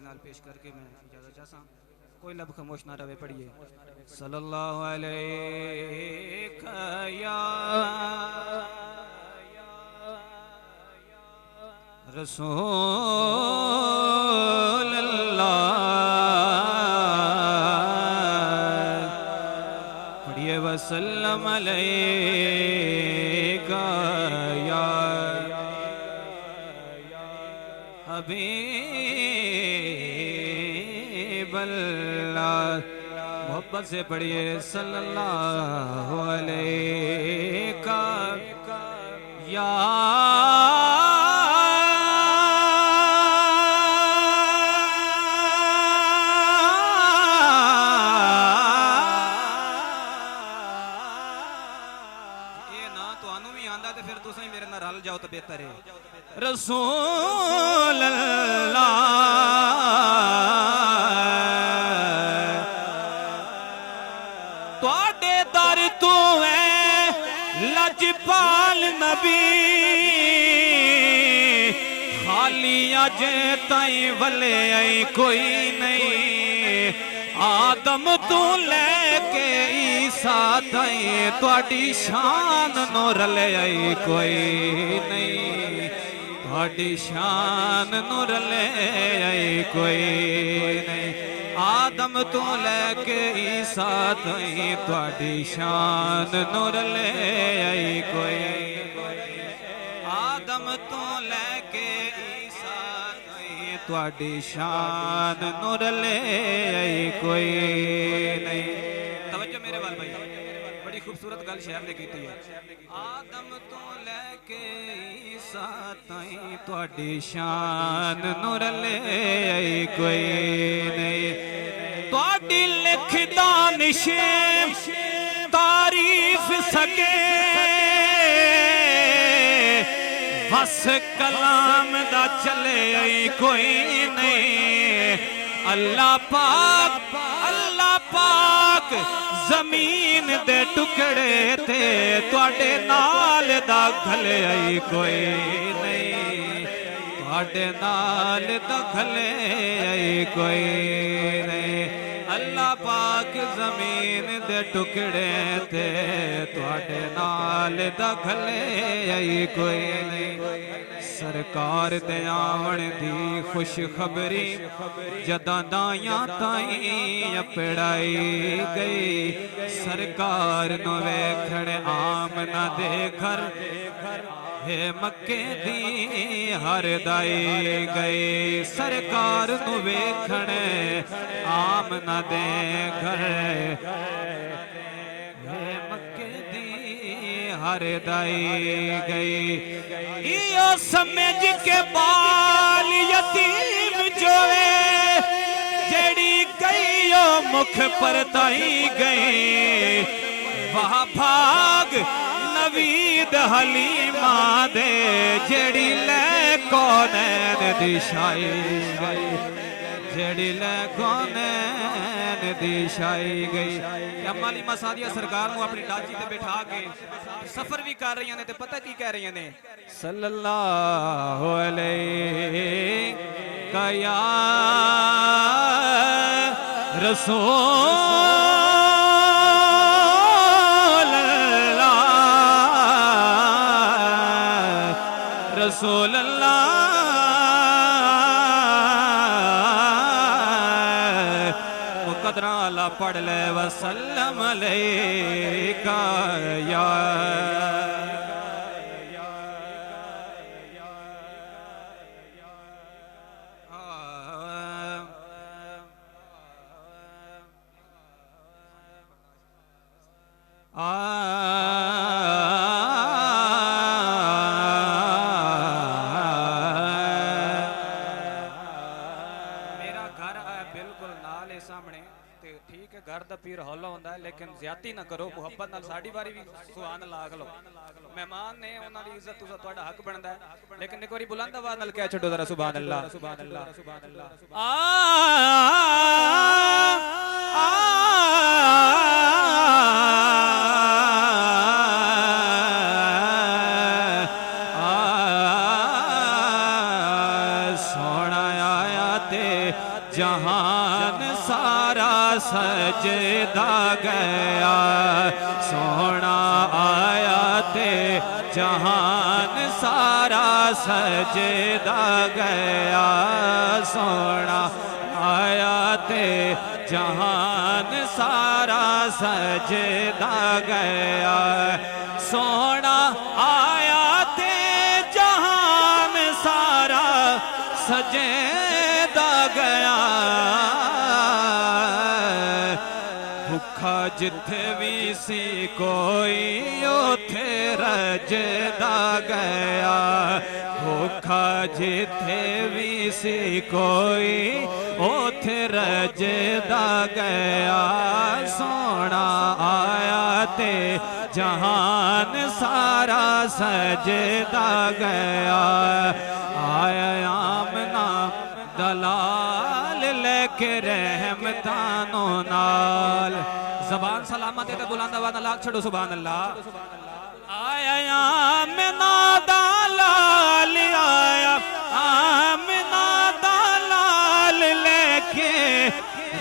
हवाले नाल पेश करके मैं इजाजत चाहता। कोई लब खामोश ना रहे, पढ़िए सल्लल्लाहु अलैहि या रसूल अल्लाह, पढ़िए वसल्लम अलैका या हबीब अल्लाह। मोहब्बत से पढ़िए सल्लल्लाहु अलैका या जाओ तो बेहतर है रसूल अल्लाह। तुहाडे दर तू है लजपाल नबी, खाली अज ताई वले आई कोई नहीं। आदम तू लेके ईसा ताई तुहाडी शान नो रले आई कोई नहीं। तुहाडी शान नो रले आई कोई नहीं। आदम तू लेके ईसा ताई तुहाडी शान नो रले आई कोई। आदम तू लेके तुहाडी शान नूर ले आई कोई नहीं। तवज्जो मेरे वाल भाई, बड़ी खूबसूरत गल शेर ने की है। आदम तो लेके ईसा ताई तुहाडी शान नूर ले आई कोई नहीं। तुहाडी लिखदा निशान तारीफ सके, बस कलाम दा चले आई कोई नहीं। अल्लाह पाक जमीन दे टुकड़े ते तुहाडे नाल दा घले आई कोई नहीं। तुहाडे नाल दा घले आई कोई नहीं। अल्लाह पाक जमीन दे टुकड़े ते तुहाडे नाल दा घले आई कोई नहीं। सरकार दे आवन दी खुश खबरी जदां दायां ताई अपड़ाई गई। सरकार नु वेखण आमना दे घर हे मक्के दी हर दाई गई। सरकार नु वेखण आमना दे घर हे मक्के दी हर दाई गई। इयो समझ के बाल यतीम जोए जेड़ी कईयो मुख पर ताई गई। वाह भाग नवीद हलीमा दे जेड़ी ले कौनैन दिशाई गई। जेड़ी ले कौनैन दिशाई गई। अम्माली मसादिया सरकार को अपनी डाची ते बैठा के सफर भी कर रही ने, ते पता की कह रही ने सल्लल्लाहु अलैहि या रसूल अल्लाह, रसूल अल्लाह। मुकदरा अल्लाह पढ़ ले वसल्लम अलैका या पीर हौला होंदा है, लेकिन ज्यादा ना करो। मुहब्बत नाल साडी बारी भी सुभान अल्लाह आख लो। मेहमान ने उन्हां दी इज्जत तुहाडा हक बनदा है, लेकिन एक बारी बुलंद आवाज नाल कह छड्डो जरा सुभान अल्लाह, सुभान अल्लाह, सुभान अल्लाह। सोना आया ते जहान सारा सजदा गया सोना आया ते जहान सारा सजदा गया सोना आया ते जहान सारा सजदा गया सोना आया ते जहान सारा सजदा गया भुखा जिथे भी सी कोई उथे रजदा गया भुखा जिथे भी सी कोई उथे रजदा गया सोना आया ते जहान सारा सजदा गया आया आमना दलाल लेके रहमतानो नाल ज़बान सलामत है तो बुलंद आवाज़ अल्लाह छड़ो सुभान अल्लाह आया आमना दलाल आया आमना दलाल लेके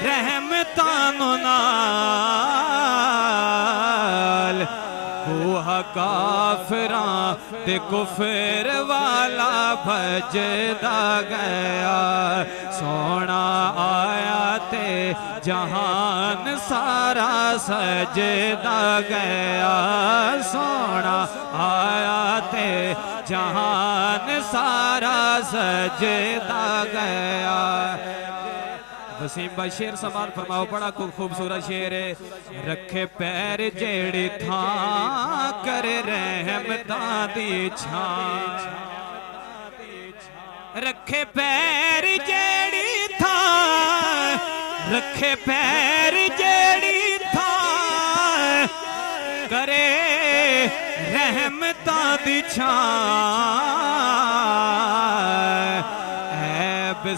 रहमतानो नाल बूहा काफिरां ते कुफर वाला भजदा गया सोना आया ते जहान सारा सजदा गया सोना आया ते जहान सारा सजदा गया वसीम भाई शेर समाल फरमाओ बड़ा खूबसूरत शेर है रखे पैर जेड़ी था करे रहमता दी छां रखे पैर जेड़ी था रखे पैर जेड़ी था करे रहमता दी छां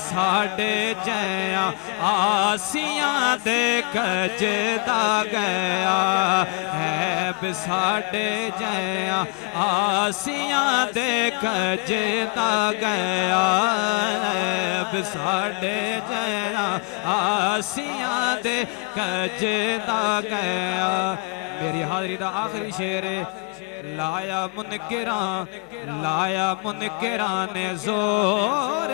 साडे जया आसियां दे कजदा गया है साडे जया आसियां दे कजदा गया है साडे जया आसियां दे कजदा गया मेरी हाजरी दा आखिरी शेर लाया मुनकिरा ने जोर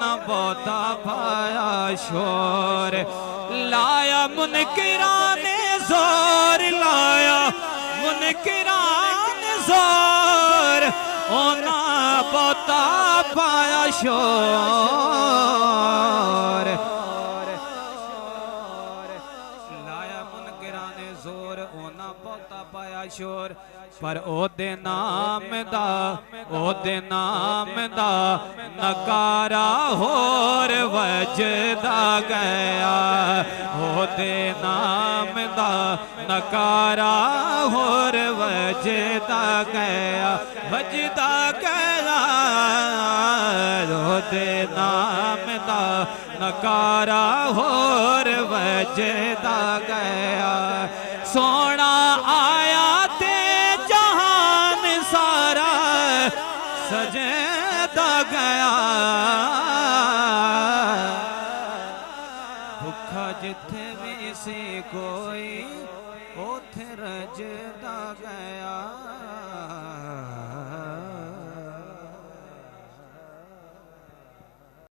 न बहुता पाया शोर लाया मुनकिरा ने जोर लाया मुनकिरा ने जोर ओना बहुता पाया शोर लाया मुनकिरा ने जोर ओना बहुता पाया शोर पर ओदे नाम दा नकारा होर वजदा गया ओदे नाम दा नकारा होर वजदा गया वजदा गया ओदे नाम दा नकारा होर वजदा गया